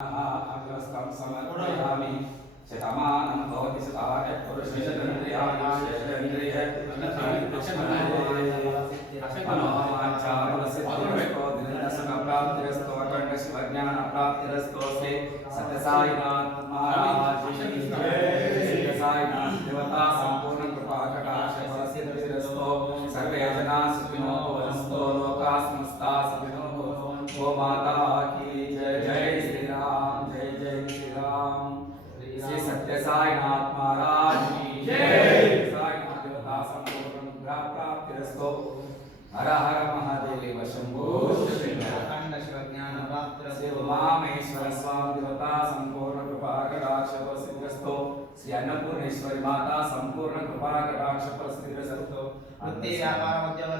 अग्रस्तं समर्पयामि शतमानं भवति शताय पुरुषेन्द्रियायुष्येन्द्रिय मनोवाञ्छाफलसिद्धिरस्तो दिनदशकप्राप्तिरस्तो अखण्डशिवज्ञानप्राप्तिरस्तो श्री सत्यसाईनाथ महाराज की जय। सत्यसाईनाथ देवता संपूर्ण कृपा कटाक्ष फलसिद्धिरस्तो सर्वे जना सुखिनो भवन्तु लोका समस्ता सुखिनो भवन्तु। गो माता की जय। जय श्री राम, जय जय श्री राम। श्री सत्यसाईनाथ महाराज की जय। साईनाथ देवता संपूर्ण अनुग्रह प्राप्तिरस्तो। हर हर महादेव शंभो शंकर अखंड शिवज्ञान प्राप्तिरस्तो। उमामेश्वर स्वामी देवता संपूर्ण कृपा कटाक्ष फलसिद्धिरस्तो। श्री अन्नपूर्णेश्वरी माता संपूर्ण कृपा कटाक्ष फलसिद्धिरस्तो। वृत्ति व्यापार मध्यवर्ती